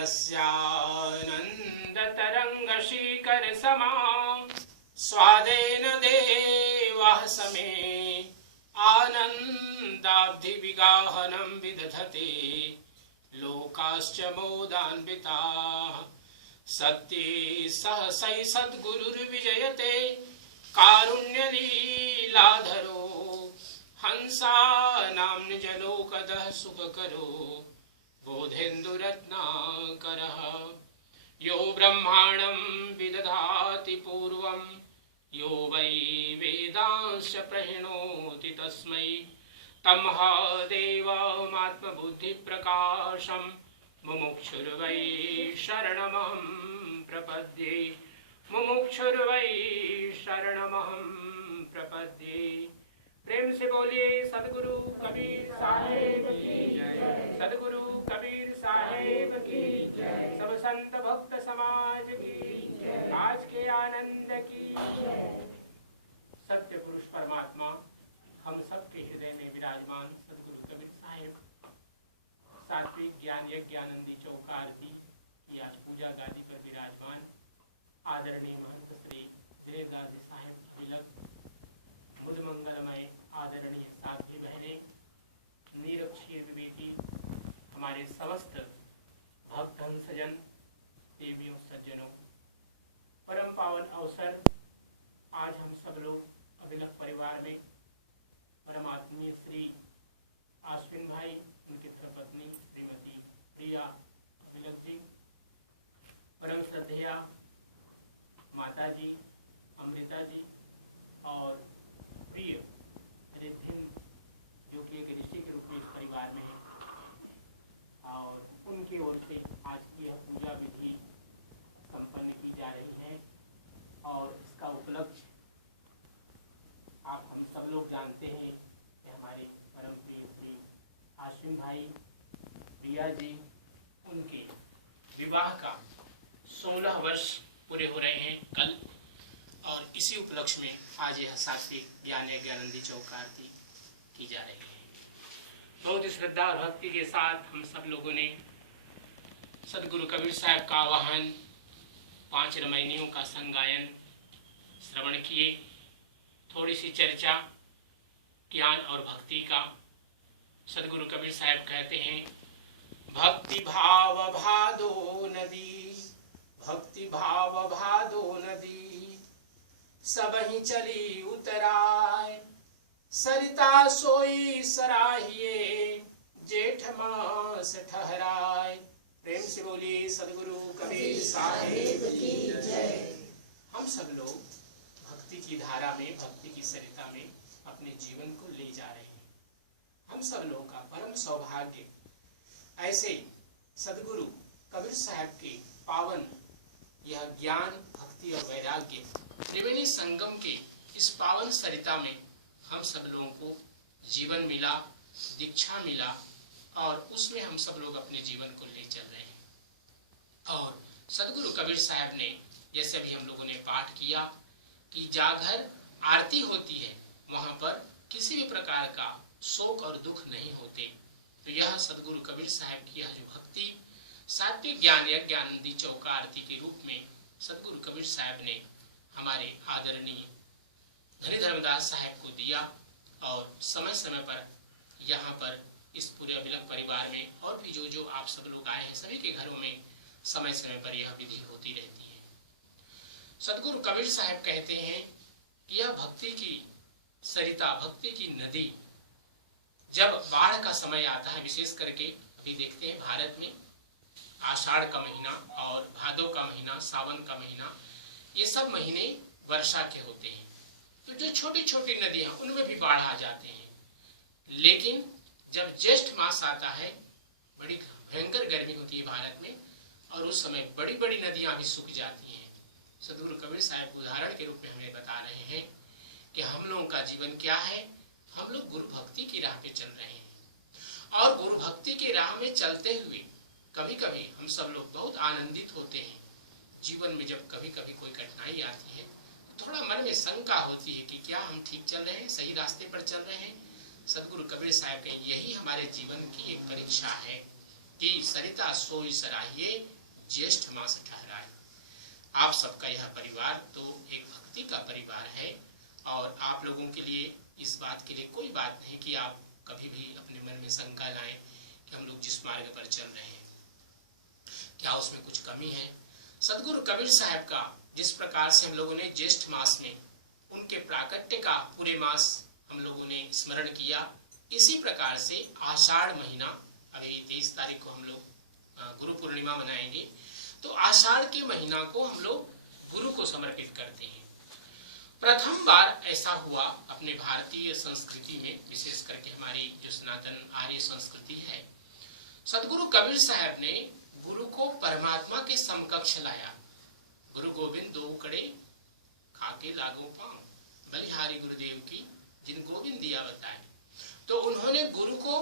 यस्यानन्दतरङ्गशीकरसमा स्वादेन देवः समे आनन्दाब्धिविगाहनं विदधते लोकाश्च मोदान्विताः। सत्ये सहसै सद्गुरुर्विजयते कारुण्यलीलाधरो हंसानां निजलोकदः सुखकरो बोधेन्दुरत्नाकरः। यो ब्रह्माणं विदधाति पूर्वं यो वै वेदांश्च प्रहिणोति तस्मै तमहादेवमात्मबुद्धिप्रकाशं मुमुक्षुर्वै शरणमहं प्रपद्ये मुमुक्षुर्वै शरणमहं प्रपद्ये। प्रेम से बोलिए सदगुरु कबीर साहेब की जय, सदगुरु कबीर साहेब की जय, सब संत भक्त समाज की जय, आज के आनंद की जय। सत्य पुरुष परमात्मा हम सबके हृदय में विराजमान सदगुरु कबीर साहेब सात्विक ज्ञान यज्ञ आनंदी चौकारती की आज पूजा गादी पर विराजमान आदरणीय महंत श्री दिनेशदास जी साहेब तिलक मुद मंगलमय आदरणीय साथी बहने निरक्षीर विवेकी हमारे समस्त भक्त हंसजन देवियों सज्जनों, परम पावन अवसर आज हम सब लोग अभिलख परिवार में परम आत्मीय श्री आश्विन भाई, उनकी धर्मपत्नी श्रीमती प्रिया अभिलख जी, परम श्रद्धेया माता जी अमृता जी और प्रिय रिद्धिन जो कि एक ऋषि के रूप में इस परिवार में है, और उनकी ओर से आज की यह पूजा विधि संपन्न की जा रही है। और इसका उपलक्ष्य आप हम सब लोग जानते हैं कि हमारे परम प्रिय श्री आश्विन भाई प्रिया जी, उनके विवाह का 16 वर्ष पूरे हो रहे हैं कल, और इसी उपलक्ष्य में आज यह सात्विक ज्ञान यज्ञानंदी चौक आरती की जा रही है। बहुत ही श्रद्धा और भक्ति के साथ हम सब लोगों ने सदगुरु कबीर साहब का आवाहन 5 रमैनियों का संगायन श्रवण किए, थोड़ी सी चर्चा ज्ञान और भक्ति का। सदगुरु कबीर साहब कहते हैं, भक्ति भाव भादो नदी, भक्ति भाव भादो नदी, सबहि चली उतराय, सरिता सोई सराहिए, जेठ मास ठहराय। प्रेम से बोलिए सदगुरु कबीर साहेब की जय। हम सब लोग भक्ति की धारा में, भक्ति की सरिता में अपने जीवन को ले जा रहे हैं। हम सब लोगों का परम सौभाग्य ऐसे सदगुरु कबीर साहब के पावन यह ज्ञान भक्ति और वैराग्य त्रिवेणी संगम के इस पावन सरिता में हम सब लोगों को जीवन मिला, दीक्षा मिला, और उसमें हम सब लोग अपने जीवन को ले चल रहे हैं। और सदगुरु कबीर साहब ने, जैसे अभी हम लोगों ने पाठ किया कि जागर आरती होती है वहां पर किसी भी प्रकार का शोक और दुख नहीं होते। तो यह सदगुरु कबीर साहब की यह जो भक्ति सात्विक ज्ञान यज्ञ आनंदी चौका आरती के रूप में सदगुरु कबीर साहब ने हमारे आदरणीय धनी धर्मदास साहब को दिया, और समय समय पर यहाँ पर इस पूरे अभिलख परिवार में और भी जो आप सब लोग आए हैं, सभी के घरों में समय समय पर यह विधि होती रहती है। सदगुरु कबीर साहब कहते हैं कि यह भक्ति की सरिता, भक्ति की नदी जब बाढ़ का समय आता है, विशेष करके अभी देखते हैं भारत में आषाढ़ का महीना और भादो का महीना, सावन का महीना, ये सब महीने वर्षा के होते हैं। तो जो छोटी छोटी नदियां उनमें भी बाढ़ आ जाते हैं। लेकिन जब ज्येष्ठ मास आता है, बड़ी भयंकर गर्मी होती है भारत में, और उस समय बड़ी बड़ी नदियां भी सूख जाती हैं। सदगुरु कबीर साहब उदाहरण के रूप में हमें बता रहे हैं कि हम लोगों का जीवन क्या है। हम लोग गुरु भक्ति की राह पे चल रहे हैं, और गुरु भक्ति की राह में चलते हुए कभी कभी हम सब लोग बहुत आनंदित होते हैं। जीवन में जब कभी कभी कोई कठिनाई आती है तो थोड़ा मन में शंका होती है कि क्या हम ठीक चल रहे हैं, सही रास्ते पर चल रहे हैं। सदगुरु कबीर साहब के यही हमारे जीवन की एक परीक्षा है कि सरिता सोई सराहिए ज्येष्ठ मास ठहराए। आप सबका यह परिवार तो एक भक्ति का परिवार है और आप लोगों के लिए इस बात के लिए कोई बात नहीं कि आप कभी भी अपने मन में शंका लाएं कि हम लोग जिस मार्ग पर चल रहे हैं क्या उसमें कुछ कमी है। सदगुरु कबीर साहब का जिस प्रकार से हम लोगों ने ज्येष्ठ मास में उनके प्राकट्य का पूरे मास हम लोगों ने स्मरण किया, इसी प्रकार से आषाढ़ महीना, अभी 23 तारीख को हम लोग गुरु पूर्णिमा मनाएंगे, तो आषाढ़ के महीना को हम लोग गुरु को समर्पित करते हैं। प्रथम बार ऐसा हुआ अपने भारतीय संस्कृति में, विशेष करके हमारी जो सनातन आर्य संस्कृति है, सदगुरु कबीर साहब ने गुरु को परमात्मा के समकक्ष लाया। गुरु गोविंद दो कड़े खाके लागो पांव, बलिहारी गुरुदेव की जिन गोविंद दिया बताए। तो उन्होंने गुरु को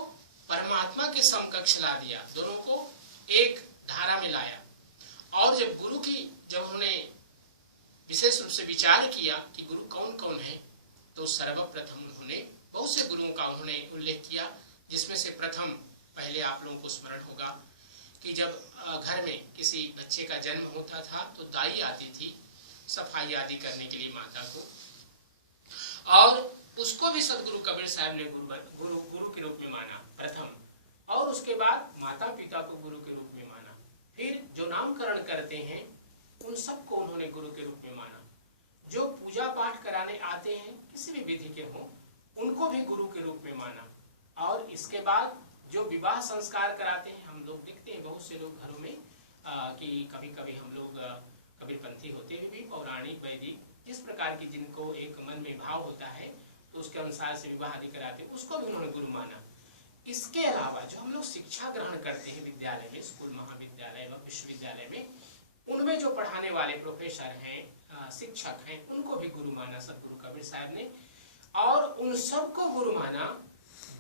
परमात्मा के समकक्ष ला दिया, दोनों को एक धारा में लाया। और जब उन्होंने विशेष रूप से विचार किया कि गुरु कौन कौन है, तो सर्वप्रथम उन्होंने बहुत से गुरुओं का उन्होंने उल्लेख किया, जिसमें से प्रथम पहले आप लोगों को स्मरण होगा कि जब घर में किसी बच्चे का जन्म होता था तो दाई आती थी सफाई आदि करने के लिए माता को, और उसको भी सदगुरु कबीर साहब ने गुरु के रूप में माना प्रथम, और उसके बाद माता पिता को गुरु के रूप में माना। फिर जो नामकरण करते हैं उन सबको उन्होंने गुरु के रूप में माना। जो पूजा पाठ कराने आते हैं किसी भी विधि के हों उनको भी गुरु के रूप में माना। और इसके बाद जो विवाह संस्कार कराते हैं, हम लोग देखते हैं बहुत से लोग घरों में कि कभी कभी हम लोग कबीरपंथी होते हुए भी पौराणिक वैदिक जिस प्रकार की जिनको एक मन में भाव होता है तो उसके अनुसार से विवाह आदि कराते हैं, उसको भी उन्होंने गुरु माना। इसके अलावा जो हम लोग शिक्षा ग्रहण करते हैं विद्यालय में, स्कूल महाविद्यालय व विश्वविद्यालय में, उनमें जो पढ़ाने वाले प्रोफेसर हैं, शिक्षक हैं, उनको भी गुरु माना सदगुरु कबीर साहब ने। और उन सबको गुरु माना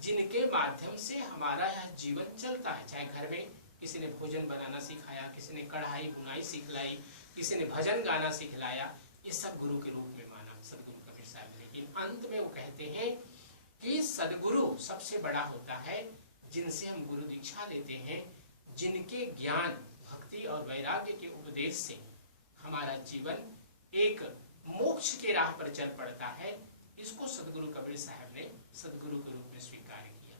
जिनके माध्यम से हमारा यह जीवन चलता है। चाहे घर में किसी ने भोजन बनाना सिखाया, किसी ने कढ़ाई बुनाई सिखलाई, किसी ने भजन गाना सिखलाया, ये सब गुरु के रूप में माना सदगुरु कबीर साहब ने। लेकिन अंत में वो कहते हैं कि सदगुरु सबसे बड़ा होता है जिनसे हम गुरु दीक्षा लेते हैं, जिनके ज्ञान भक्ति और वैराग्य के उपदेश से हमारा जीवन एक मोक्ष के राह पर चल पड़ता है। इसको सदगुरु कबीर साहब ने सदगुरु के रूप में स्वीकार किया।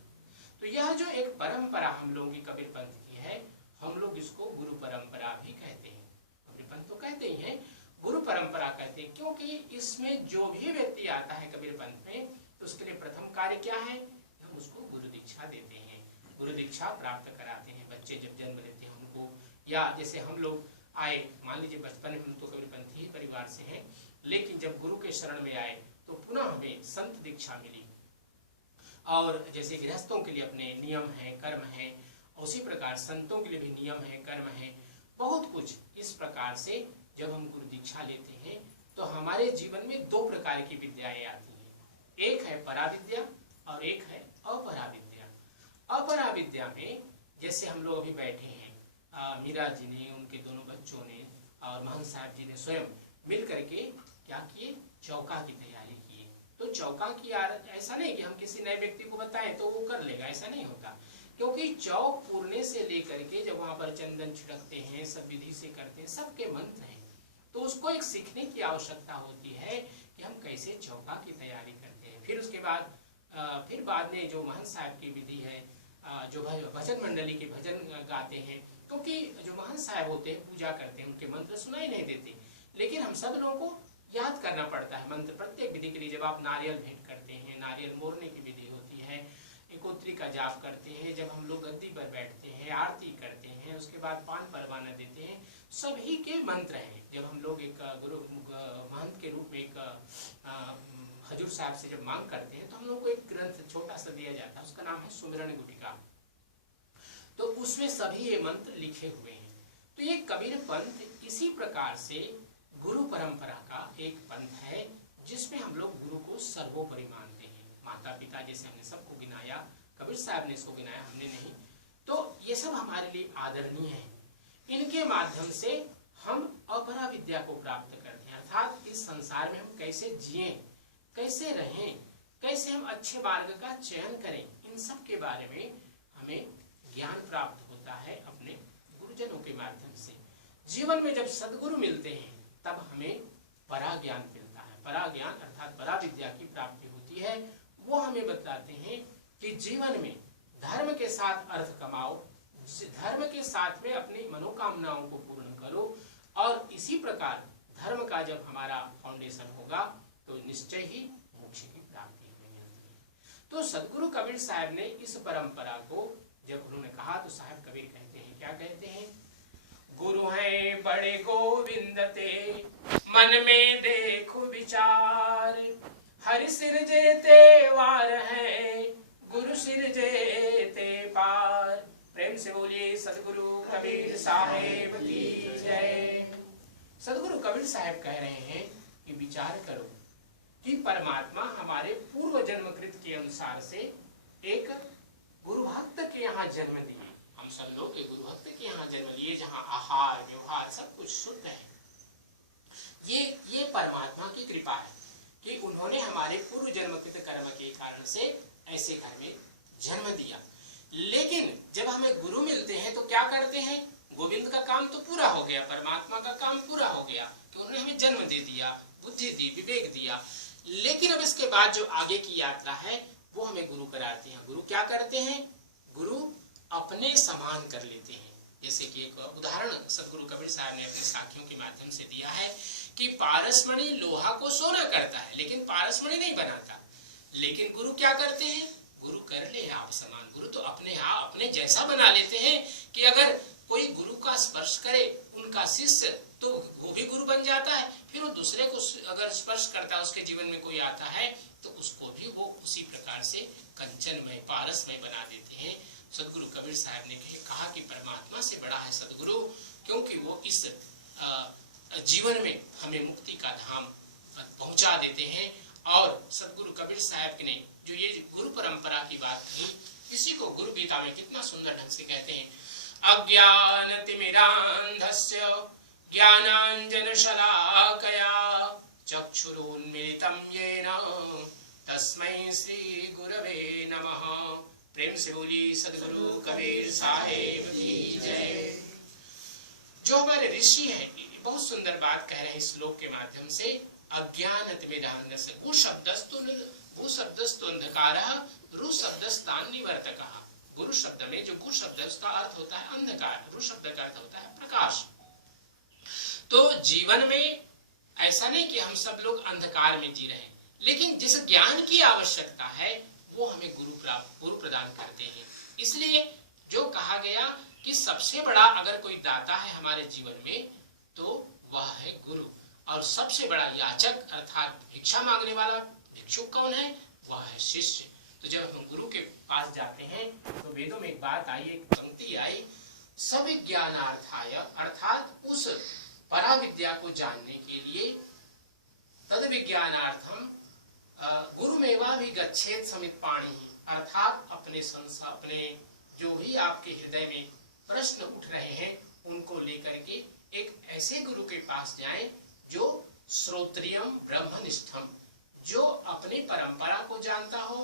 तो यह जो एक परंपरा हम लोगों की कबीर पंथ की है, हम लोग इसको गुरु परंपरा भी कहते हैं। कबीर पंथ तो कहते ही हैं, गुरु परंपरा कहते हैं, क्योंकि इसमें जो भी व्यक्ति आता है कबीर पंथ में तो उसके लिए प्रथम कार्य क्या है, हम उसको गुरु दीक्षा देते हैं, गुरु दीक्षा प्राप्त कराते हैं। बच्चे जब जन्म लेते हैं उनको, या जैसे हम लोग आए, मान लीजिए बचपन में हम तो कबीर पंथी ही परिवार से हैं, लेकिन जब गुरु के शरण में आए तो पुनः हमें संत दीक्षा मिली। और जैसे गृहस्थों के लिए अपने नियम हैं, कर्म हैं, उसी प्रकार संतों के लिए भी नियम है, कर्म है, बहुत कुछ। इस प्रकार से जब हम गुरु दीक्षा लेते हैं तो हमारे जीवन में दो प्रकार की विद्याएं आती हैं, एक है पराविद्या और एक है अपराविद्या। अपराविद्या में जैसे हम लोग अभी बैठे हैं, मीरा जी ने, उनके दोनों बच्चों ने और महंत साहब जी ने स्वयं मिल करके क्या किए, चौका की तैयारी की। तो चौका की ऐसा नहीं कि हम किसी नए व्यक्ति को बताएं तो वो कर लेगा, ऐसा नहीं होता, क्योंकि चौक पूरने से लेकर के जब वहां पर चंदन छिड़कते हैं, सब विधि से करते हैं, सबके मंत्र हैं, तो उसको एक सीखने की आवश्यकता होती है कि हम कैसे चौका की तैयारी करते हैं। फिर उसके बाद फिर बाद में जो महंत साहब की विधि है, जो भजन मंडली के भजन गाते हैं, क्योंकि जो महंत साहब होते हैं पूजा करते हैं, उनके मंत्र सुनाई नहीं देते, लेकिन हम सब लोगों को याद करना पड़ता है मंत्र प्रत्येक विधि के लिए। जब आप नारियल भेंट करते हैं, नारियल मोड़ने की विधि होती है, एकोत्री का जाप करते हैं, जब हम लोग गद्दी पर बैठते हैं, आरती करते हैं, उसके बाद पान परवाना देते हैं, सभी के मंत्र हैं। जब हम लोग एक गुरु महंत के रूप में एक हजूर साहब से जब मांग करते हैं तो हम लोग को एक ग्रंथ छोटा सा दिया जाता है, उसका नाम है सुमिरन गुटिका, तो उसमें सभी ये मंत्र लिखे हुए हैं। तो ये कबीर पंथ इसी प्रकार से गुरु परंपरा का एक पंथ है जिसमें हम लोग गुरु को सर्वोपरि मानते हैं। माता पिता जैसे हमने सबको गिनाया, कबीर साहब ने इसको गिनाया, हमने नहीं, तो ये सब हमारे लिए आदरणीय है। इनके माध्यम से हम अपरा विद्या को प्राप्त करते हैं, अर्थात इस संसार में हम कैसे जिएं, कैसे रहें, कैसे हम अच्छे मार्ग का चयन करें, इन सब के बारे में हमें ज्ञान प्राप्त होता होता है अपने गुरुजनों के माध्यम से। जीवन में जब सदगुरु मिलते हैं तब हमें परा ज्ञान मिलता है। परा ज्ञान अर्थात परा विद्या की प्राप्ति होती है। वो हमें बताते हैं कि जीवन में धर्म के साथ अर्थ कमाओ, धर्म के साथ में अपनी मनोकामनाओं को पूर्ण करो, और इसी प्रकार धर्म का जब हमारा फाउंडेशन होगा तो निश्चय ही मोक्ष की प्राप्ति हमें मिलती है। तो सदगुरु कबीर साहब ने इस परंपरा को जब उन्होंने कहा तो साहब कबीर कहते हैं, क्या कहते हैं, गुरु हैं बड़े गोविंद ते मन में देखो विचार, हरि सिर जेते वार है गुरु सिर जेते पार। प्रेम से बोलिए सदगुरु कबीर साहेब की जय। सदगुरु कबीर साहब कह रहे हैं कि विचार करो कि परमात्मा हमारे पूर्व जन्मकृत के अनुसार से एक गुरु भक्त के यहाँ जन्म दिए। हम सब लोग एक गुरु भक्त के यहाँ जन्म लिए जहाँ आहार व्यवहार सब कुछ शुद्ध है। ये परमात्मा की कृपा है कि उन्होंने हमारे पूर्व जन्मकृत कर्म के कारण से ऐसे घर में जन्म दिया। लेकिन जब हमें गुरु मिलते हैं तो क्या करते हैं, गोविंद का काम तो पूरा हो गया, परमात्मा का काम पूरा हो गया कि उन्होंने हमें जन्म दे दिया, बुद्धि दी, विवेक दिया। लेकिन अब इसके बाद जो आगे की यात्रा है वो हमें गुरु कराते हैं। गुरु क्या करते हैं, गुरु अपने समान कर लेते हैं। जैसे कि एक उदाहरण सदगुरु कबीर साहब ने अपने साखियों के माध्यम से दिया है कि पारसमणि लोहा को सोना करता है लेकिन पारसमणि नहीं बनाता। लेकिन गुरु क्या करते हैं, गुरु कर ले आप समान। गुरु तो अपने आप अपने जैसा बना लेते हैं कि अगर कोई गुरु का स्पर्श करे उनका शिष्य तो वो भी गुरु बन जाता है। फिर वो दूसरे को अगर स्पर्श करता है, उसके जीवन में कोई आता है तो उसको भी वो उसी प्रकार से कंचनमय पारसमय बना देते हैं। सदगुरु कबीर साहब ने कहा कि परमात्मा से बड़ा है सदगुरु, क्योंकि वो इस जीवन में हमें मुक्ति का धाम पहुंचा देते हैं। और सदगुरु कबीर साहब ने जो ये गुरु परंपरा की बात कही, इसी को गुरु गीता में कितना सुंदर ढंग से कहते हैं, अज्ञानतिमिरान्धस्य ज्ञानाञ्जनशलाकया चक्षुरुन्मीलितं येन तस्मै श्री गुरवे नमः। प्रेम से बोली सदगुरु कबीर साहेब की जय। जो हमारे ऋषि हैं बहुत सुंदर बात कह रहे हैं इस श्लोक के माध्यम से। अज्ञानतिमिरान्धस्य भू-शब्दस्तु अंधकारः रू-शब्दस्तान्निवर्तकः। गुरु शब्द में जो गुरु शब्द है उसका अर्थ होता है अंधकार, रू शब्द का अर्थ होता है प्रकाश। तो जीवन में ऐसा नहीं कि हम सब लोग अंधकार में जी रहे हैं, लेकिन जिस ज्ञान की आवश्यकता है वो हमें गुरु प्रदान करते हैं। इसलिए जो कहा गया कि सबसे बड़ा अगर कोई दाता है हमारे जीवन में तो वह है गुरु, और सबसे बड़ा याचक अर्थात भिक्षा मांगने वाला भिक्षुक कौन है, वह है शिष्य। तो जब हम गुरु के पास जाते हैं तो वेदों में एक बात आई, एक पंक्ति आई, सविज्ञानार्थाय अर्थात उस परा विद्या को जानने के लिए तद विज्ञानार्थम गुरुमेवाभिगच्छेत् समित पाणि, अर्थात अपने जो भी आपके हृदय में प्रश्न उठ रहे हैं उनको लेकर के एक ऐसे गुरु के पास जाएं जो श्रोत्रियम ब्रह्मनिष्ठम, जो अपनी परंपरा को जानता हो,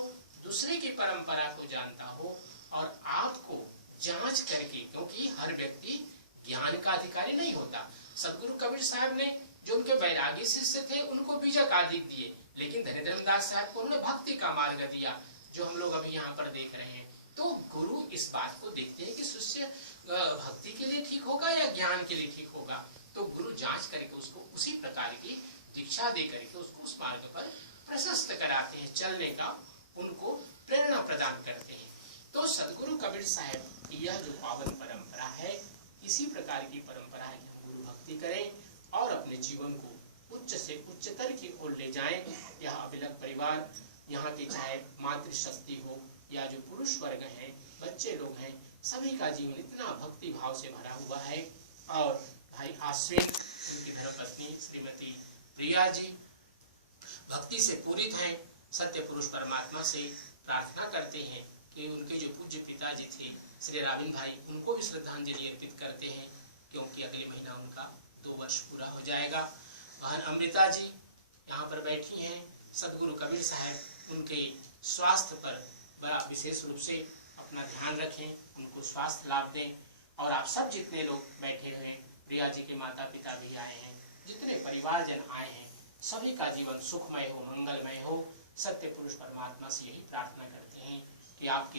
दूसरे की परंपरा को जानता हो, और आपको जांच करके, क्योंकि हर व्यक्ति ज्ञान का अधिकारी नहीं होता। सदगुरु कबीर साहब ने जो उनके वैरागी शिष्य थे उनको बीजक आदि दिए, लेकिन धनीधर्मदास साहब को उन्होंने भक्ति का मार्ग दिया जो हम लोग अभी यहाँ पर देख रहे हैं। तो गुरु इस बात को देखते हैं कि शिष्य भक्ति के लिए ठीक होगा या ज्ञान के लिए ठीक होगा। तो गुरु जांच करके उसको उसी प्रकार की दीक्षा दे करके उसको उस मार्ग पर प्रशस्त कराते हैं, चलने का उनको प्रेरणा प्रदान करते हैं। तो सदगुरु कबीर साहब की यह जो पावन परंपरा है, इसी प्रकार की परंपरा है कि हम गुरु भक्ति करें और अपने जीवन को उच्च से उच्चतर की ओर ले जाएं। यह अभिलक परिवार, यहाँ के चाहे मातृशक्ति हो या जो पुरुष वर्ग हैं, बच्चे लोग हैं, सभी का जीवन इतना भक्ति भाव से भरा हुआ है। और भाई आश्विन, उनकी धर्मपत्नी श्रीमती प्रिया जी भक्ति से पूरित हैं। सत्य पुरुष परमात्मा से प्रार्थना करते हैं कि उनके जो पूज्य पिताजी थे श्री राविन भाई, उनको भी श्रद्धांजलि अर्पित करते हैं, क्योंकि अगले महीना उनका 2 वर्ष पूरा हो जाएगा। बहन अमृता जी यहाँ पर बैठी हैं। सदगुरु कबीर साहब उनके स्वास्थ्य पर बड़ा विशेष रूप से अपना ध्यान रखें, उनको स्वास्थ्य लाभ दें। और आप सब जितने लोग बैठे हुए हैं, प्रिया जी के माता पिता भी आए हैं, जितने परिवारजन आए हैं, सभी का जीवन सुखमय हो, मंगलमय हो। सत्य पुरुष परमात्मा से यही प्रार्थना करते हैं कि आप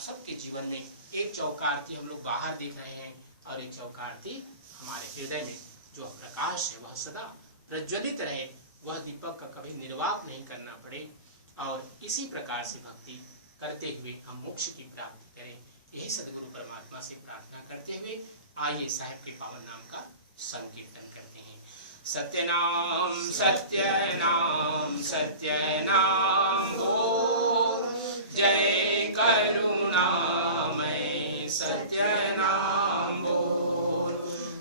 सबके जीवन में एक चौकारती हम लोग बाहर देख रहे हैं और एक चौकारती हमारे हृदय में जो प्रकाश है वह सदा प्रज्वलित रहे, वह दीपक का कभी निर्वाप नहीं करना पड़े और इसी प्रकार से भक्ति करते हुए हम मोक्ष की प्राप्ति करें। यही सद्गुरु परमात्मा से प्रार्थना करते हुए आइए साहिब के पावन नाम का संकीर्तन करते हैं। सत्य नाम सत्य नाम सत्य नाम हो, जय करुणामय सत्य नाम बोल।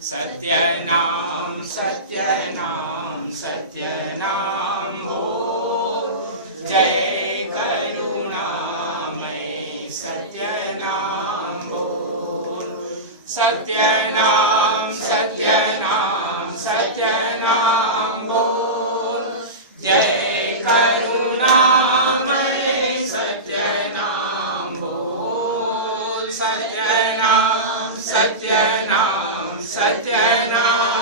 सत्य नाम सत्य नाम सत्य नाम बोल, जय करुणामय सत्य नाम बोल। सत्य नाम सत्य नाम सत्य नाम बोल, जय करुणामय सत्य नाम बोल। सत्य नाम सत्य नाम सत्य नाम